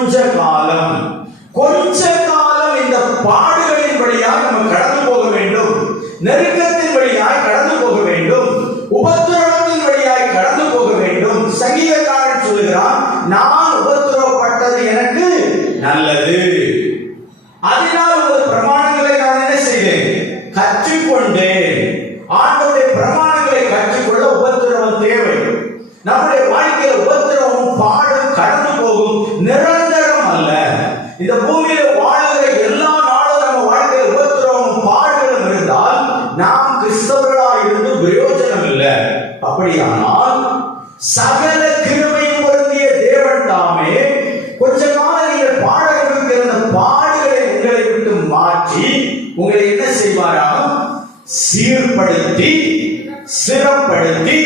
கொஞ்ச காலம் இந்த பாடுகளின் வழியாக நம்ம கடந்து போக வேண்டும், நெருக்கத்தின் வழியாய் கடந்து போக வேண்டும், உபத்திரவத்தின் வழியாய் கடந்து போக வேண்டும். சங்கீதக்காரன் சொல்லுகிறான், நான் உபத்திரவப்பட்டது எனக்கு நல்லது, அதனால் உங்கள் பிரமாணங்களை நான் என்ன செய்தேன், கற்றுக்கொண்டேன். ஆண்டவருடைய பிரமாணங்களை கற்றுக்கொள்ள உபத்திரவம் தேவை. நம்முடைய வாழ்க்கையில் உபத்திரவம் பாடும் கடந்து போகும், நிரந்தரம் அல்ல. இந்த பூமியில வாழுகிற எல்லா நாளும் நம்ம வாழ்க்கையில் உபத்திரவம் பாடுகளும் இருந்தால் நாம் கிறிஸ்தவர்களாக இருந்து பிரயோஜனம் இல்லை. அப்படியானால் சகல கிருபையும் பொருந்திய தேவன் தாமே கொஞ்ச காலம் நீங்கள் பாட இருக்கிற பாடுகளை உங்களை விட்டு மாற்றி உங்களை என்ன செய்வாராம், சீர்படுத்தி சிறப்படுத்தி